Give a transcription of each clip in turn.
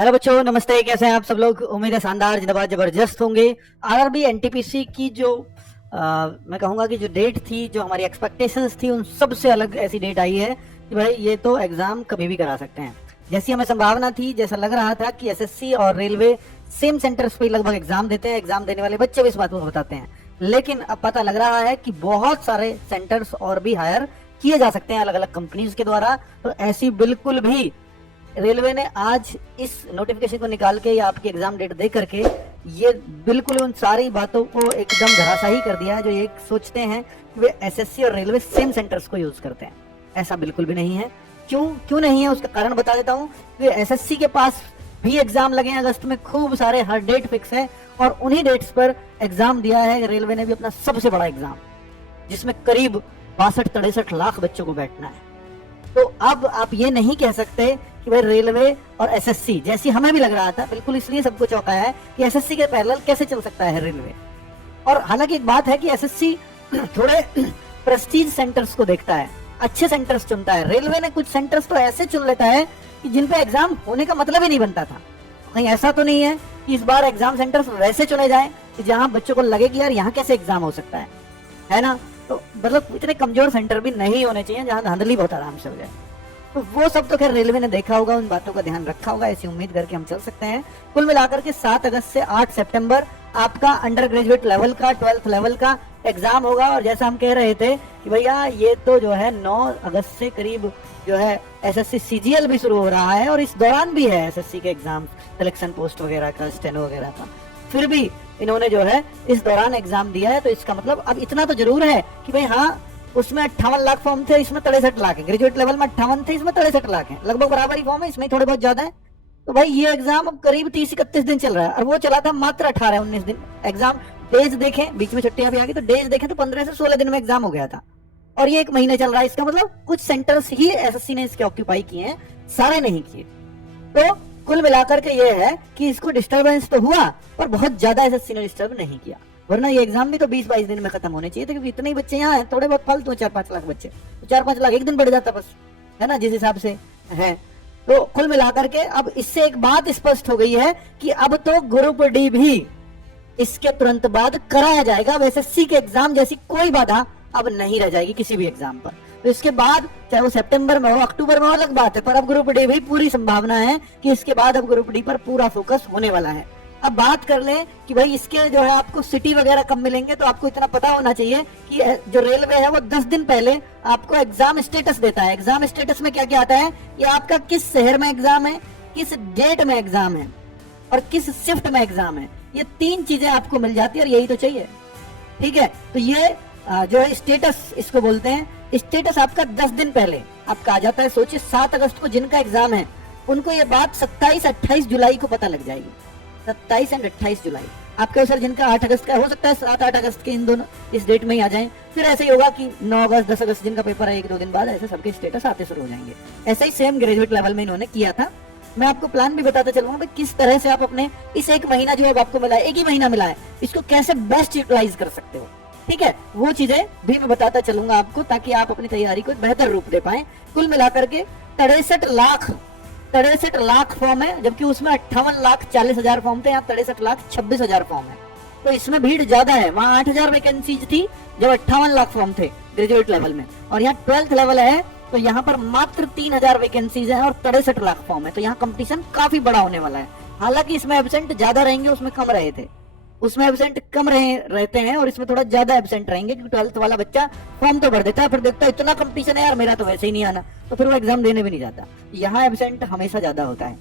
Hello बच्चों, नमस्ते। कैसे हैं आप सब लोग? उम्मीद है शानदार, जिंदाबाद, जबरदस्त होंगे। आरआरबी एनटीपीसी की जो मैं कहूँगा कि जो डेट थी, जो हमारी एक्सपेक्टेशंस थी, उन सबसे अलग ऐसी डेट आई है कि भाई ये तो एग्जाम कभी भी करा सकते हैं। जैसी हमें संभावना थी, जैसा लग रहा था कि एसएससी और रेलवे सेम सेंटर्स पे लगभग एग्जाम देते हैं, एग्जाम देने वाले बच्चे भी इस बात को बताते हैं, लेकिन अब पता लग रहा है कि बहुत सारे सेंटर्स और भी हायर किए जा सकते हैं अलग अलग कंपनीज के द्वारा। तो ऐसी बिल्कुल भी रेलवे ने आज इस नोटिफिकेशन को निकाल के या आपकी एग्जाम डेट दे करके ये बिल्कुल उन सारी बातों को एकदम धराशायी कर दिया है जो ये सोचते हैं कि वे एसएससी और रेलवे सेम सेंटर्स को यूज करते हैं। ऐसा बिल्कुल भी नहीं है। क्यों नहीं है, उसका कारण बता देता हूँ। एसएससी के पास भी एग्जाम लगे हैं अगस्त में, खूब सारे, हर डेट फिक्स है और उन्हीं डेट्स पर एग्जाम दिया है रेलवे ने भी अपना सबसे बड़ा एग्जाम, जिसमें करीब 62-63 लाख बच्चों को बैठना है। तो अब आप ये नहीं कह सकते कि भाई रेलवे और एसएससी, जैसी हमें भी लग रहा था, बिल्कुल इसलिए सबको चौंकाया है कि एसएससी के पैरेलल कैसे चल सकता है रेलवे। और हालांकि एक बात है कि एसएससी थोड़े प्रेस्टीज सेंटर्स को देखता है, अच्छे सेंटर्स चुनता है। रेलवे ने कुछ सेंटर्स तो ऐसे चुन लेता है कि जिन पे एग्जाम होने का मतलब ही नहीं बनता था। कहीं ऐसा तो नहीं है कि इस बार एग्जाम सेंटर्स वैसे चुने जाए कि जहां बच्चों को लगे कि यार यहाँ कैसे एग्जाम हो सकता है ना? तो मतलब इतने कमजोर सेंटर भी नहीं होने चाहिए जहां धांधली बहुत आराम से हो जाए। तो वो सब तो खैर रेलवे ने देखा होगा, उन बातों का ध्यान रखा होगा, ऐसी उम्मीद करके हम चल सकते हैं। कुल मिलाकर के 7 अगस्त से 8 सितंबर आपका अंडर ग्रेजुएट लेवल का, 12th लेवल का एग्जाम होगा। और जैसा हम कह रहे थे कि भैया ये तो जो है 9 अगस्त से करीब जो है एसएससी सीजीएल भी शुरू हो रहा है और इस दौरान भी है एसएससी के एग्जाम, सिलेक्शन पोस्ट वगैरह का, स्टेनो वगैरह का, फिर भी इन्होंने जो है इस दौरान एग्जाम दिया है। तो इसका मतलब अब इतना तो जरूर है कि भाई हाँ, उसमें 58 लाख फॉर्म थे, इसमें 63 लाख है। ग्रेजुएट लेवल में 58 थे, इसमें 63 लाख है, लगभग बराबर ही फॉर्म है, इसमें थोड़े बहुत ज्यादा है। तो भाई ये एग्जाम अब करीब 30-31 दिन चल रहा है और वो चला था मात्र 18-19 दिन। एग्जाम डेज देखें, बीच में छुट्टियां भी आ गई, तो डेज देखें तो 15 से 16 दिन में एग्जाम हो गया था और ये 1 महीने चल रहा है। इसका मतलब कुछ सेंटर्स ही एसएससी ने इसके ऑक्यूपाई किए हैं, सारे नहीं किए। तो कुल मिलाकर के ये है कि इसको डिस्टर्बेंस तो हुआ पर बहुत ज्यादा एसएससी ने डिस्टर्ब नहीं किया, वरना ये एग्जाम भी तो 20-22 दिन में खत्म होने चाहिए थे, क्योंकि इतने ही बच्चे यहाँ हैं, थोड़े बहुत फालतू 4-5 लाख बच्चे, तो 4-5 लाख एक दिन बढ़ जाता बस, है ना, जिस हिसाब से है। तो कुल मिलाकर के अब इससे एक बात स्पष्ट हो गई है कि अब तो ग्रुप डी भी इसके तुरंत बाद कराया जाएगा। अब एसएससी के एग्जाम जैसी कोई बाधा अब नहीं रह जाएगी किसी भी एग्जाम पर। तो इसके बाद चाहे वो सितंबर में हो, अक्टूबर में हो, अलग बात है, पर अब ग्रुप डी भी पूरी संभावना है कि इसके बाद अब ग्रुप डी पर पूरा फोकस होने वाला है। अब बात कर लें कि भाई इसके जो है आपको सिटी वगैरह कब मिलेंगे, तो आपको इतना पता होना चाहिए कि जो रेलवे है वो 10 दिन पहले आपको एग्जाम स्टेटस देता है। एग्जाम स्टेटस में क्या क्या आता है, ये आपका किस शहर में एग्जाम है, किस डेट में एग्जाम है और किस शिफ्ट में एग्जाम है, ये 3 चीजें आपको मिल जाती है और यही तो चाहिए। ठीक है, तो ये जो है स्टेटस इसको बोलते हैं। स्टेटस आपका 10 दिन पहले आपका आ जाता है। सोचिए 7 अगस्त को जिनका एग्जाम है उनको ये बात 27-28 जुलाई को पता लग जाएगी। 27 और 28 जुलाई आपके सर, जिनका 8 अगस्त का हो सकता है 7-8 अगस्त के इन दोनों इस डेट में ही आ जाएं। फिर ऐसे ही होगा कि 9 अगस्त 10 अगस्त जिनका पेपर है 1-2 दिन बाद ऐसे सबके स्टेटस आते शुरू हो जाएंगे। ऐसा ही सेम ग्रेजुएट लेवल में इन्होंने किया था। मैं आपको प्लान भी बताता चलूंगा भाई किस तरह से आप अपने इस 1 महीना जो अब आपको मिला है, 1 ही महीना मिला है, इसको कैसे बेस्ट यूटिलाइज कर सकते हो। ठीक है, वो चीजें भी मैं बताता चलूंगा आपको ताकि आप अपनी तैयारी को बेहतर रूप दे पाए। कुल मिलाकर के 63 लाख फॉर्म है, जबकि उसमें 58,40,000 फॉर्म थे, यहाँ 63,26,000 फॉर्म है। तो इसमें भीड़ ज्यादा है। वहाँ 8,000 वैकेंसीज थी जब 58 लाख फॉर्म थे ग्रेजुएट लेवल में, और यहाँ 12th लेवल है तो यहाँ पर मात्र 3,000 वैकेंसीज है और 63 लाख फॉर्म है। तो यहाँ कंपटीशन काफी बड़ा होने वाला है। हालांकि इसमें एब्सेंट ज्यादा रहेंगे, उसमें कम रहे थे, उसमें एब्सेंट कम रहते हैं और इसमें थोड़ा ज्यादा एब्सेंट रहेंगे, क्योंकि 12th वाला बच्चा फॉर्म तो भर देता है, फिर देखता है इतना कंपटीशन है यार, मेरा तो वैसे ही नहीं आना, तो फिर वो एग्जाम देने भी नहीं जाता। यहाँ एब्सेंट हमेशा ज्यादा होता है।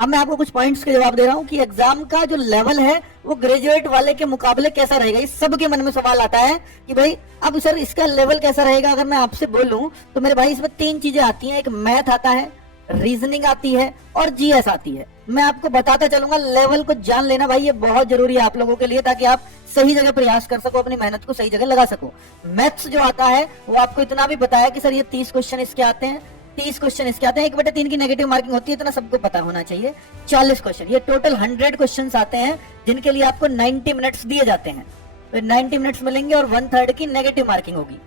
अब मैं आपको कुछ पॉइंट्स के जवाब दे रहा हूँ कि एग्जाम का जो लेवल है वो ग्रेजुएट वाले के मुकाबले कैसा रहेगा। इस सबके मन में सवाल आता है कि भाई अब सर इसका लेवल कैसा रहेगा। अगर मैं आपसे बोलूं तो मेरे भाई इसमें 3 चीजें आती हैं, एक मैथ आता है, रीजनिंग आती है और जीएस आती है। मैं आपको बताता चलूंगा, लेवल को जान लेना भाई ये बहुत जरूरी है आप लोगों के लिए, ताकि आप सही जगह प्रयास कर सको, अपनी मेहनत को सही जगह लगा सको। मैथ्स जो आता है वो आपको इतना भी बताया कि सर ये 30 क्वेश्चन इसके आते हैं, 30 क्वेश्चन इसके आते हैं, 1/3 की नेगेटिव मार्किंग होती है, इतना सबको पता होना चाहिए। 40 क्वेश्चन, ये टोटल 100 क्वेश्चन आते हैं जिनके लिए आपको 90 मिनट्स दिए जाते हैं। तो 90 मिनट्स मिलेंगे और 1/3 की नेगेटिव मार्किंग होगी।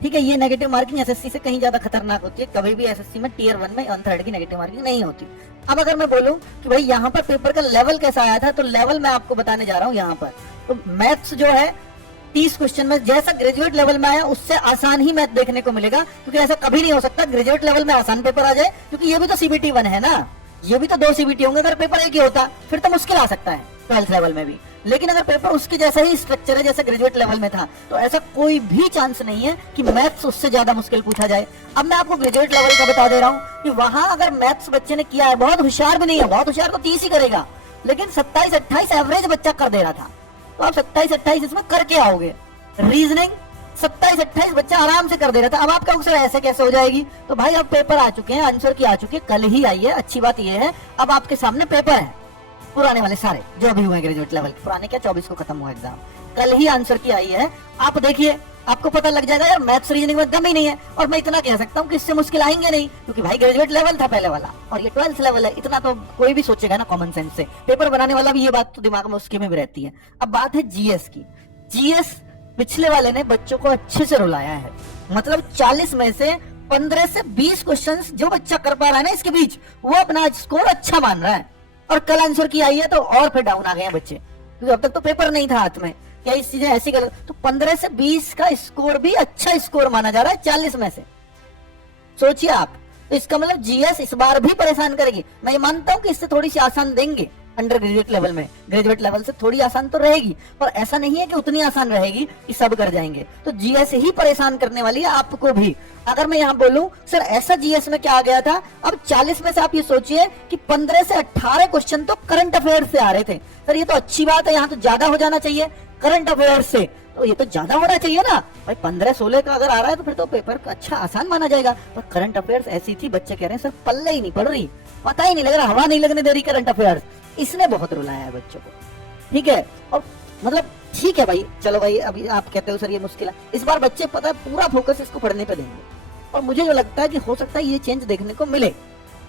ठीक है, ये नेगेटिव मार्किंग एसएससी से कहीं ज्यादा खतरनाक होती है। कभी भी एसएससी में टियर 1 में 1/3 की नेगेटिव मार्किंग नहीं होती। अब अगर मैं बोलूं कि भाई यहाँ पर पेपर का लेवल कैसा आया था, तो लेवल मैं आपको बताने जा रहा हूँ। यहाँ पर तो मैथ्स जो है 30 क्वेश्चन में जैसा ग्रेजुएट लेवल में आया उससे आसान ही मैथ देखने को मिलेगा, क्योंकि ऐसा कभी नहीं हो सकता ग्रेजुएट लेवल में आसान पेपर आ जाए, क्योंकि ये भी तो सीबीटी 1 है ना, ये भी तो 2 सीबीटी होंगे। अगर पेपर एक ही होता फिर तो मुश्किल आ सकता है 12th लेवल में भी, लेकिन अगर पेपर उसके जैसा ही स्ट्रक्चर है जैसा ग्रेजुएट लेवल में था, तो ऐसा कोई भी चांस नहीं है कि मैथ्स उससे ज्यादा मुश्किल पूछा जाए। अब मैं आपको ग्रेजुएट लेवल का बता दे रहा हूँ कि वहां अगर मैथ्स बच्चे ने किया है, बहुत होशियार भी नहीं है, बहुत होशियार तो 30 ही करेगा, लेकिन 27-28 एवरेज बच्चा कर दे रहा था, तो आप 27-28 इसमें करके आओगे। रीजनिंग 27-28 बच्चा आराम से कर दे रहा था। अब आप कहोगे सर ऐसे कैसे हो जाएगी, तो भाई अब पेपर आ चुके हैं, आंसर की आ चुकी है, कल ही आई है। अच्छी बात यह है अब आपके सामने पेपर है, पुराने वाले सारे जो अभी हुए ग्रेजुएट लेवल के, पुराने क्या 24 को खत्म हुआ एग्जाम, कल ही आंसर की आई है। आप देखिए, आपको पता लग जाएगा यार मैथ्स रीजनिंग में दम ही नहीं है। और मैं इतना कह सकता हूँ कि इससे मुश्किल आएंगे नहीं, क्योंकि भाई ग्रेजुएट लेवल था पहले वाला और ये 12th लेवल है, इतना तो कोई भी सोचेगा ना कॉमन सेंस से। पेपर बनाने वाला भी ये बात तो दिमाग में उसके में भी रहती है। अब बात है जीएस की। जीएस पिछले वाले ने बच्चों को अच्छे से रुलाया है, मतलब 40 में से 15 से 20 क्वेश्चंस जो बच्चा कर पा रहा है ना इसके बीच, वो अपना स्कोर अच्छा मान रहा है। और कल आंसर की आई है तो और फिर डाउन आ गए हैं बच्चे, क्योंकि अब तक तो पेपर नहीं था हाथ में, क्या इस चीजें ऐसी गलत। तो 15 से 20 का स्कोर भी अच्छा स्कोर माना जा रहा है 40 में से, सोचिए आप। तो इसका मतलब जीएस इस बार भी परेशान करेगी। मैं ये मानता हूं कि इससे थोड़ी सी आसान देंगे अंडर ग्रेजुएट लेवल में, ग्रेजुएट लेवल से थोड़ी आसान तो रहेगी, पर ऐसा नहीं है कि उतनी आसान रहेगी कि सब कर जाएंगे। तो जीएस ही परेशान करने वाली है आपको भी। अगर मैं यहाँ बोलूं सर ऐसा जीएस में क्या आ गया था, अब 40 में से आप ये सोचिए कि 15 से 18 क्वेश्चन तो करंट अफेयर से आ रहे थे। सर ये तो अच्छी बात है, यहाँ तो ज्यादा हो जाना चाहिए करंट अफेयर से, तो ये तो ज्यादा होना चाहिए ना भाई। 15-16 का अगर आ रहा है तो फिर तो पेपर अच्छा आसान माना जाएगा। पर करंट अफेयर्स ऐसी थी, बच्चे कह रहे हैं सर पल्ले ही नहीं पड़ रही, पता ही नहीं लग रहा, हवा नहीं लगने दे रही करंट अफेयर्स। इसने बहुत रुलाया है बच्चों को, ठीक है। और मतलब ठीक है भाई, चलो भाई अभी आप कहते हो सर ये मुश्किल है, इस बार बच्चे पता है पूरा फोकस इसको पढ़ने पे देंगे। और मुझे जो लगता है कि हो सकता है ये चेंज देखने को मिले।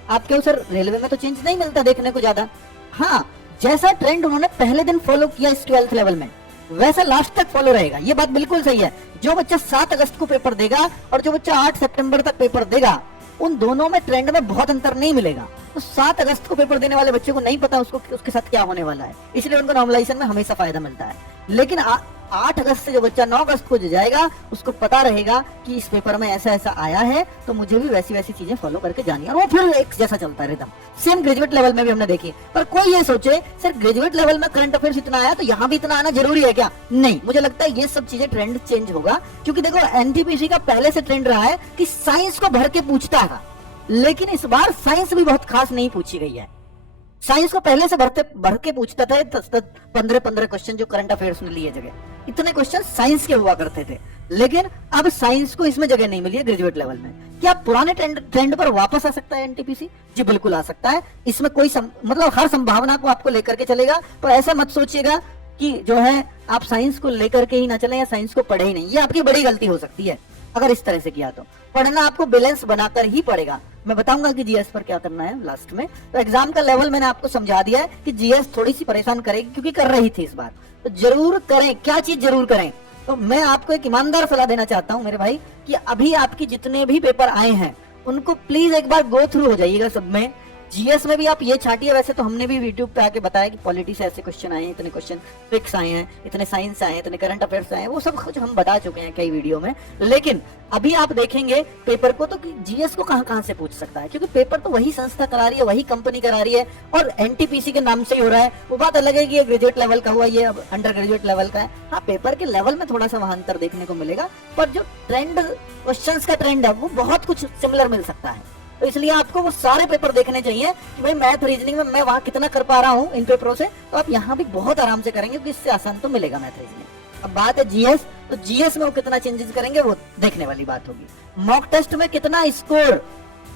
आपके सर रेलवे में तो चेंज नहीं मिलता देखने को ज्यादा, हाँ जैसा ट्रेंड उन्होंने पहले दिन फॉलो किया इस 12th लेवल में वैसा लास्ट तक फॉलो रहेगा, ये बात बिल्कुल सही है। जो बच्चा 7 अगस्त को पेपर देगा और जो बच्चा 8 सितंबर तक पेपर देगा, उन दोनों में ट्रेंड में बहुत अंतर नहीं मिलेगा। तो 7 अगस्त को पेपर देने वाले बच्चे को नहीं पता उसको उसके साथ क्या होने वाला है, इसलिए उनको नॉर्मलाइजेशन में हमेशा फायदा मिलता है। लेकिन 8 अगस्त से जो बच्चा 9 अगस्त को जो जाएगा उसको पता रहेगा कि इस पेपर में ऐसा ऐसा आया है, तो मुझे भी वैसी वैसी चीजें फॉलो करके जानी है, और वो फिर एक जैसा चलता है रिदम। सेम ग्रेजुएट लेवल में भी हमने देखी। पर कोई ये सोचे सर ग्रेजुएट लेवल में करंट अफेयर्स इतना आया तो यहाँ भी इतना आना जरूरी है क्या? नहीं, मुझे लगता है ये सब चीजें ट्रेंड चेंज होगा, क्योंकि देखो एनटीपीसी का पहले से ट्रेंड रहा है कि साइंस को भर के पूछता है, लेकिन इस बार साइंस भी बहुत खास नहीं पूछी गई है। साइंस को पहले से भर के पूछता था 10-15 क्वेश्चन जो करंट अफेयर्स में लिए जगह, इतने क्वेश्चन साइंस के हुआ करते थे, लेकिन अब साइंस को इसमें जगह नहीं मिली है ग्रेजुएट लेवल में। क्या पुराने ट्रेंड पर वापस आ सकता है एनटीपीसी? जी बिल्कुल आ सकता है। इसमें कोई मतलब हर संभावना को आपको लेकर के चलेगा, पर ऐसा मत सोचिएगा कि जो है आप साइंस को लेकर के ही ना चले या साइंस को पढ़े ही नहीं, ये आपकी बड़ी गलती हो सकती है अगर इस तरह से किया। तो पढ़ना आपको बैलेंस बनाकर ही पड़ेगा। मैं बताऊंगा कि जीएस पर क्या करना है लास्ट में। तो एग्जाम का लेवल मैंने आपको समझा दिया है कि जीएस थोड़ी सी परेशान करेगी, क्योंकि कर रही थी इस बार। तो जरूर करें, क्या चीज जरूर करें, तो मैं आपको एक ईमानदार सलाह देना चाहता हूं मेरे भाई, कि अभी आपकी जितने भी पेपर आए हैं उनको प्लीज एक बार गो थ्रू हो जाइएगा सब में। जीएस में भी आप ये छाटिए, वैसे तो हमने भी यूट्यूब पे आके बताया कि पॉलिटी से ऐसे क्वेश्चन आए हैं, इतने क्वेश्चन फिक्स आए हैं, इतने साइंस आए हैं, इतने करंट अफेयर्स आए हैं, वो सब कुछ हम बता चुके हैं कई वीडियो में। लेकिन अभी आप देखेंगे पेपर को तो जीएस को कहां से पूछ सकता है, क्योंकि पेपर तो वही संस्था करा रही है, वही कंपनी करा रही है, और एनटीपीसी के नाम से ही हो रहा है। वो बात अलग है कि ये ग्रेजुएट लेवल का हुआ, ये अब अंडर ग्रेजुएट लेवल का है। हाँ, पेपर के लेवल में थोड़ा सा वहां अंतर देखने को मिलेगा, पर जो ट्रेंड क्वेश्चंस का ट्रेंड है वो बहुत कुछ सिमिलर मिल सकता है। तो इसलिए आपको वो सारे पेपर देखने चाहिए कि भाई मैथ रीजनिंग में मैं वहां कितना कर पा रहा हूँ इन पेपरों से, तो आप यहाँ भी बहुत आराम से करेंगे, क्योंकि इससे आसान तो मिलेगा मैथ रीजनिंग। अब बात है जीएस, तो जीएस में वो कितना चेंजेस करेंगे वो देखने वाली बात होगी। मॉक टेस्ट में कितना स्कोर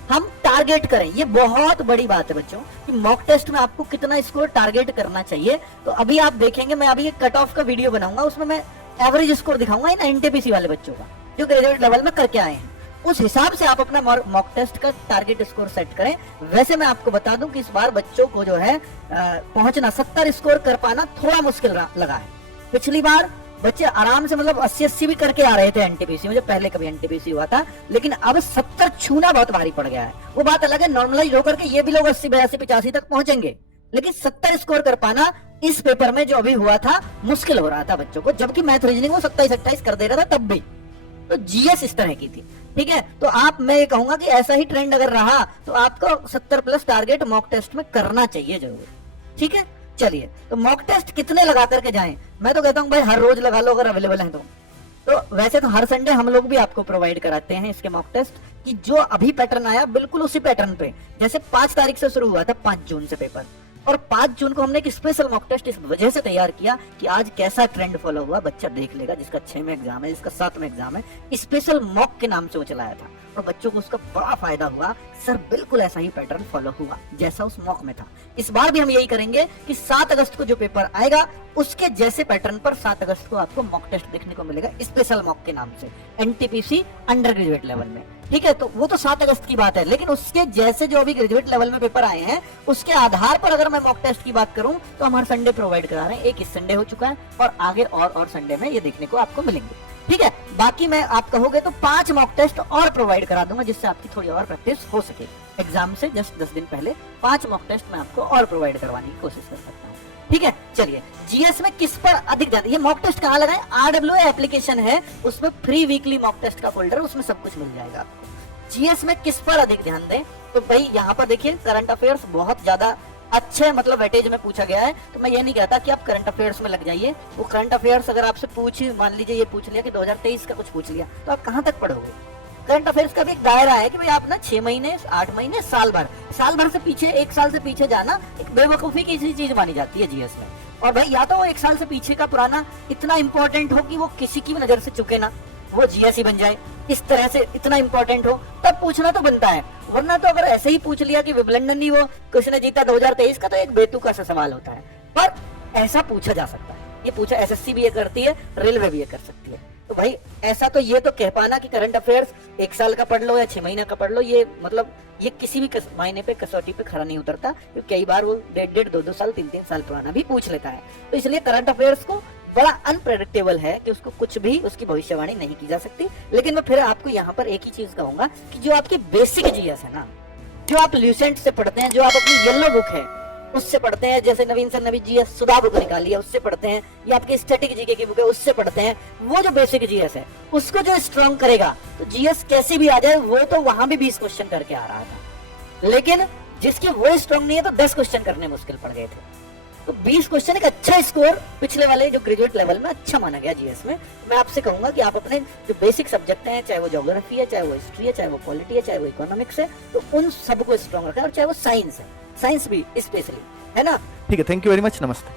हम टारगेट करें, ये बहुत बड़ी बात है बच्चों, कि मॉक टेस्ट में आपको कितना स्कोर टारगेट करना चाहिए। तो अभी आप देखेंगे, मैं अभी एक कट ऑफ का वीडियो बनाऊंगा, उसमें मैं एवरेज स्कोर दिखाऊंगा इन एनटीपीसी वाले बच्चों का जो ग्रेजुएट लेवल में करके आए हैं। उस हिसाब से आप अपना मॉक टेस्ट का टारगेट स्कोर सेट करें। वैसे मैं आपको बता दूं कि इस बार बच्चों को जो है पहुंचना 70 स्कोर कर पाना थोड़ा मुश्किल लगा है। पिछली बार बच्चे आराम से मतलब 80-80 भी करके आ रहे थे एनटीपीसी में, जब पहले कभी एनटीपीसी हुआ था। लेकिन अब 70 छूना बहुत भारी पड़ गया है। वो बात अलग है, नॉर्मलाइज होकर के ये भी लोग 80 82 85 तक पहुंचेंगे, लेकिन 70 स्कोर कर पाना इस पेपर में जो अभी हुआ था मुश्किल हो रहा था बच्चों को, जबकि मैथ रीजनिंग वो 27-28 कर दे रहा था तब भी। तो जीएस इस तरह की थी, ठीक है। तो आप, मैं ये कहूंगा कि ऐसा ही ट्रेंड अगर रहा तो आपको 70+ टारगेट मॉक टेस्ट में करना चाहिए जरूर, ठीक है। चलिए, तो मॉक टेस्ट कितने लगा करके जाएं? मैं तो कहता हूं भाई हर रोज लगा लो अगर अवेलेबल है तो वैसे तो हर संडे हम लोग भी आपको प्रोवाइड कराते हैं इसके मॉक टेस्ट, कि जो अभी पैटर्न आया बिल्कुल उसी पैटर्न पे, जैसे 5 तारीख से शुरू हुआ था, 5 जून से पेपर, और 5 जून को हमने एक स्पेशल मॉक टेस्ट इस वजह से तैयार किया कि आज कैसा ट्रेंड फॉलो हुआ बच्चा देख लेगा, जिसका 6 में एग्जाम है, जिसका 7 में एग्जाम है। स्पेशल मॉक के नाम से वो चलाया था और बच्चों को उसका बड़ा फायदा हुआ। सर बिल्कुल ऐसा ही पैटर्न फॉलो हुआ जैसा उस मॉक में था। इस बार भी हम यही करेंगे कि 7 अगस्त को जो पेपर आएगा उसके जैसे पैटर्न पर 7 अगस्त को आपको मॉक टेस्ट देखने को मिलेगा, स्पेशल मॉक के नाम से, एनटीपीसी अंडर ग्रेजुएट लेवल में, ठीक है। तो वो तो 7 अगस्त की बात है, लेकिन उसके जैसे जो अभी ग्रेजुएट लेवल में पेपर आए हैं उसके आधार पर अगर मैं मॉक टेस्ट की बात करूं तो हम हर संडे प्रोवाइड करा रहे हैं। एक इस संडे हो चुका है और आगे और संडे में ये देखने को आपको मिलेंगे, ठीक है। बाकी मैं आप कहोगे तो 5 मॉक टेस्ट और प्रोवाइड करा दूंगा, जिससे आपकी थोड़ी और प्रैक्टिस हो सके। एग्जाम से जस्ट 10 दिन पहले 5 मॉक टेस्ट मैं आपको और प्रोवाइड करवाने की कोशिश कर सकता हूँ, ठीक है। चलिए, जीएस में किस पर अधिक ध्यान, ये मॉक टेस्ट कहाँ लगाए? RWA एप्लीकेशन है, उसमें फ्री वीकली मॉक टेस्ट का फोल्डर, उसमें सब कुछ मिल जाएगा आपको। जीएस में किस पर अधिक ध्यान दें? तो भाई यहाँ पर देखिए, करंट अफेयर्स बहुत ज्यादा अच्छे मतलब वेटेज में पूछा गया है। तो मैं ये नहीं कहता कि आप करंट अफेयर्स में लग जाइए। वो करंट अफेयर्स अगर आपसे मान लीजिए ये पूछ लिया कि 2023 का कुछ पूछ लिया, तो आप कहाँ तक पढ़ोगे? करंट अफेयर्स का भी एक दायरा है कि भाई आप ना 6 महीने, 8 महीने, साल भर से पीछे, 1 साल से पीछे जाना एक बेवकूफी की चीज मानी जाती है जीएस में। और भाई या तो वो 1 साल से पीछे का पुराना इतना इंपॉर्टेंट हो कि वो किसी की भी नजर से चुके ना, वो जीएस ही बन जाए, इस तरह से इतना इंपॉर्टेंट हो, तब पूछना तो बनता है। वरना तो अगर ऐसे ही पूछ लिया कि विबलंडन ही वो किसने जीता 2023 का, तो एक बेतुका सा सवाल होता है। पर ऐसा पूछा जा सकता है, ये पूछा, एसएससी भी ये करती है, रेलवे भी ये कर सकती है। तो भाई ऐसा तो ये तो कह पाना कि करंट अफेयर्स 1 साल का पढ़ लो या 6 महीना का पढ़ लो, ये मतलब ये किसी भी मायने पे, कसौटी पे खरा नहीं उतरता, क्योंकि कई बार वो 1.5, 2 साल, 3 साल पुराना भी पूछ लेता है। तो इसलिए करंट अफेयर्स को बड़ा अनप्रेडिक्टेबल है कि उसको कुछ भी, उसकी भविष्यवाणी नहीं की जा सकती। लेकिन मैं फिर आपको यहाँ पर एक ही चीज कहूंगा कि जो आपकी बेसिक जीएस है ना, जो आप ल्यूसेंट से पढ़ते हैं, जो आप अपनी येलो बुक है उससे पढ़ते हैं, जैसे नवीन सर ने भी जीएस सुधा बुक निकाली है उससे पढ़ते हैं, या आपकी स्टैटिक जीके की बुक है उससे पढ़ते हैं, वो जो बेसिक जीएस है उसको जो स्ट्रॉन्ग करेगा, तो जीएस कैसी भी आ जाए, वो तो वहां भी 20 क्वेश्चन करके आ रहा था। लेकिन जिसके वो स्ट्रॉन्ग नहीं है तो 10 क्वेश्चन करने मुश्किल पड़ गए थे। तो 20 क्वेश्चन एक अच्छा स्कोर पिछले वाले जो ग्रेजुएट लेवल में अच्छा माना गया जीएस में। मैं आपसे कहूंगा कि आप अपने जो बेसिक सब्जेक्ट हैं, चाहे वो ज्योग्राफी है, चाहे वो हिस्ट्री है, चाहे वो पॉलिटी है, चाहे वो इकोनॉमिक्स है, तो उन सबको स्ट्रॉन्ग रखें, और चाहे वो साइंस है, साइंस भी स्पेशली, है ना। ठीक है, थैंक यू वेरी मच, नमस्ते।